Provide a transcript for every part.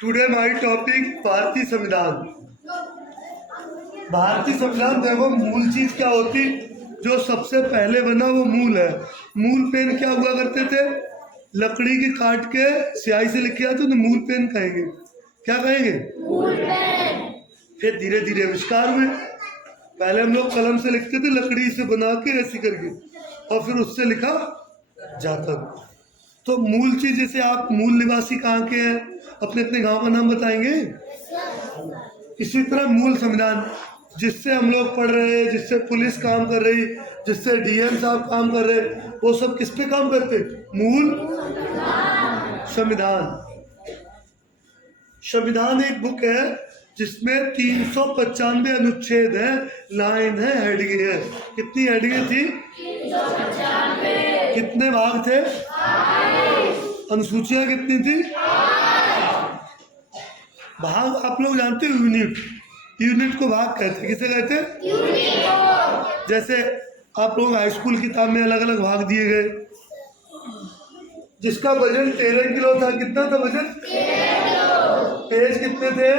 Today my topic भारतीय संविधान। भारतीय संविधान देखो, मूल चीज क्या होती, जो सबसे पहले बना वो मूल है। मूल पेन क्या हुआ करते थे, लकड़ी की काट के स्याही से लिखे आते तो मूल पेन कहेंगे। क्या कहेंगे? मूल पेन। फिर धीरे धीरे आविष्कार हुए। पहले हम लोग कलम से लिखते थे, लकड़ी से बना के ऐसी करके, और फिर उससे लिखा जाता था। तो मूल चीज, जैसे आप मूल निवासी कहाँ के हैं, अपने अपने गांव का नाम बताएंगे। इसी तरह मूल संविधान, जिससे हम लोग पढ़ रहे हैं, जिससे पुलिस काम कर रही, जिससे डीएम साहब काम कर रहे, वो सब किस पे काम करते? मूल संविधान। संविधान एक बुक है जिसमें 395 अनुच्छेद है, लाइन है, हेडिंग है। कितनी हेडिंग थी? 395। कितने भाग थे? 22। अनुसूचियां कितनी थी? 8। भाग आप लोग जानते हो, यूनिट। यूनिट को भाग कहते हैं। किसे कहते हैं? यूनिट। जैसे आप लोग हाई स्कूल किताब में अलग अलग भाग दिए गए। जिसका वजन 13 किलो था, कितना था वजन? 13 किलो। पेज कितने थे?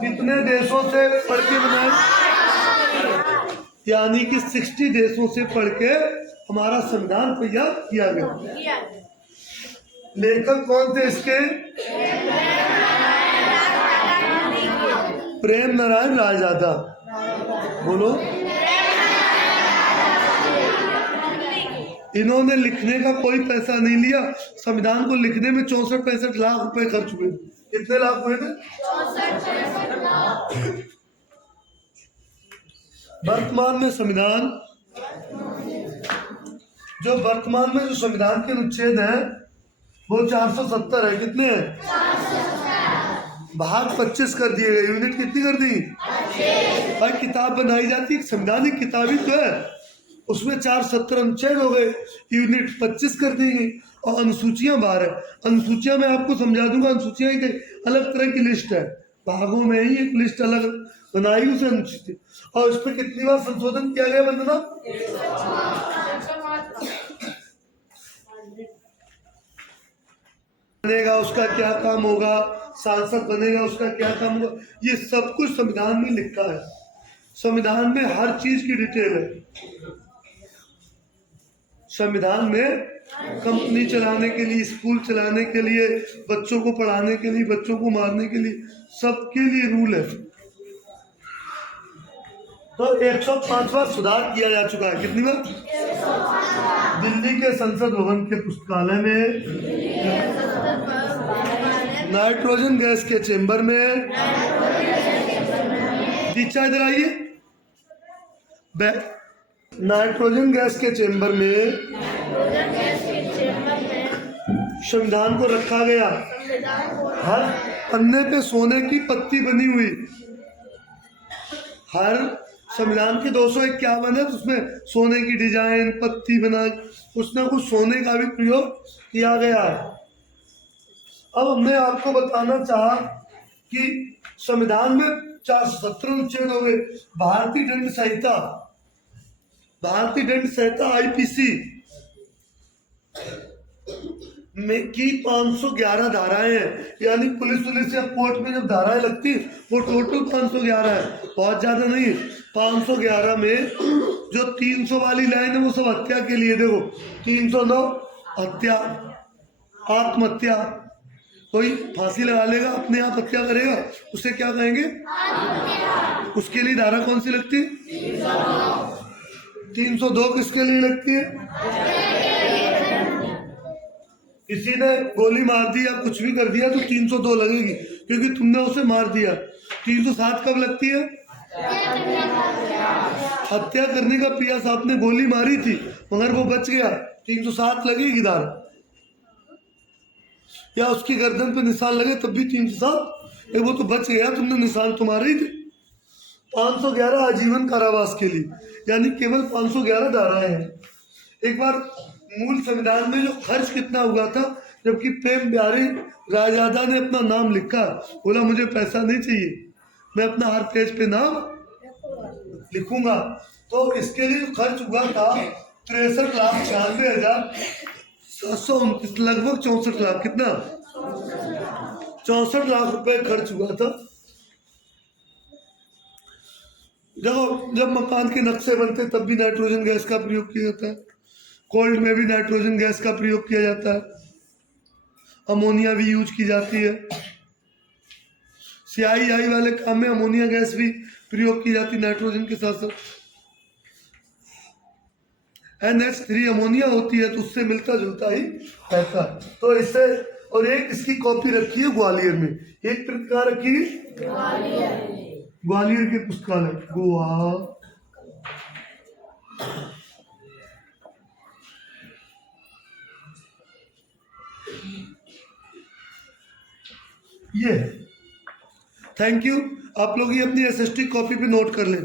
कितने देशों से पढ़ के बनाए? यानी कि 60 देशों से पढ़ के हमारा संविधान तैयार किया गया। लेखक कौन थे इसके? प्रेम नारायण रायजादा। बोलो। इन्होंने लिखने का कोई पैसा नहीं लिया। संविधान को लिखने में 64-65 लाख रुपए खर्च हुए। कितने लाख हुए थे? 64-65 लाख। वर्तमान में संविधान, जो वर्तमान में जो संविधान के अनुच्छेद हैं वो 470 है। कितने हैं? 470। भाग 25 कर दिए गए। यूनिट कितनी कर दी? 25। भाई किताब बनाई जाती है, संविधानिक किताब ही तो है, उसमें 470 अनुच्छेद हो गए, यूनिट 25 कर दी गई, और अनुसूचियां 12। अनुसूचियां मैं आपको समझा दूंगा। अनुसूचियां एक अलग तरह की लिस्ट है, भागों में ही एक लिस्ट अलग बनाई उसे अनुसूचित, और उस पर कितनी बार संशोधन किया गया वंदना? बनेगा उसका क्या काम होगा, सांसद बनेगा उसका क्या काम होगा, ये सब कुछ संविधान में लिखा है। संविधान में हर चीज की डिटेल है। संविधान में कंपनी चलाने के लिए, स्कूल चलाने के लिए, बच्चों को पढ़ाने के लिए, बच्चों को मारने के लिए, सबके लिए रूल है। तो 105वां सुधार किया जा चुका है। कितनी बार? दिल्ली के संसद भवन के पुस्तकालय में, नाइट्रोजन गैस के चेंबर में, दीक्षा इधर आइए, नाइट्रोजन गैस के चेंबर में संविधान को रखा गया। हर पन्ने पे सोने की पत्ती बनी हुई। हर संविधान के 251 है, तो उसमें सोने की डिजाइन, पत्ती बना, कुछ ना कुछ सोने का भी प्रयोग किया गया है। अब हमने आपको बताना चाहा कि संविधान में 470 अनुच्छेद हो गए। भारतीय दंड संहिता, भारतीय दंड संहिता आईपीसी में की 511 धाराएं हैं। यानी पुलिस या कोर्ट में जब धाराएं लगती वो टोटल 511 है, बहुत ज्यादा नहीं। 511 में जो 300 वाली लाइन है वो सब हत्या के लिए। देखो 309 हत्या, आत्महत्या, कोई फांसी लगा लेगा, अपने आप हत्या करेगा, उसे क्या कहेंगे? उसके लिए धारा कौन सी लगती है? 302 किसके लिए लगती है? किसी ने गोली मार दी या कुछ भी कर दिया तो 302 लगेगी, क्योंकि तुमने उसे मार दिया। 307 कब लगती है? हत्या करने का प्रयास, आपने गोली मारी थी मगर वो बच गया, 307 लगेगी धारा। या उसकी गर्दन पे निशान लगे तब भी 307, वो तो बच गया, तुमने निशान तुम्हारे ही थे। 511 आजीवन कारावास के लिए, यानी केवल 511 धाराएं हैं। एक बार मूल संविधान में जो खर्च कितना हुआ था, जबकि प्रेम बिहारी रायजादा ने अपना नाम लिखा, बोला मुझे पैसा नहीं चाहिए, मैं अपना हर पेज पे नाम लिखूंगा। तो इसके लिए जो खर्च हुआ था 63,96,000 729, लगभग 64 लाख। कितना? 64 लाख रुपए खर्च हुआ था। जब मकान के नक्शे बनते तब भी नाइट्रोजन गैस का प्रयोग किया जाता है। कोल्ड में भी नाइट्रोजन गैस का प्रयोग किया जाता है। अमोनिया भी यूज की जाती है। स्याही वाले काम में अमोनिया गैस भी प्रयोग की जाती है नाइट्रोजन के साथ साथ। NH3 अमोनिया होती है तो उससे मिलता जुलता ही रहता है। तो इससे, और एक इसकी कॉपी रखी है ग्वालियर में, एक प्रिंट कहाँ रखी है? ग्वालियर के पुस्तकालय गोवा। ये थैंक यू। आप लोग ये अपनी SST कॉपी पे नोट कर लें।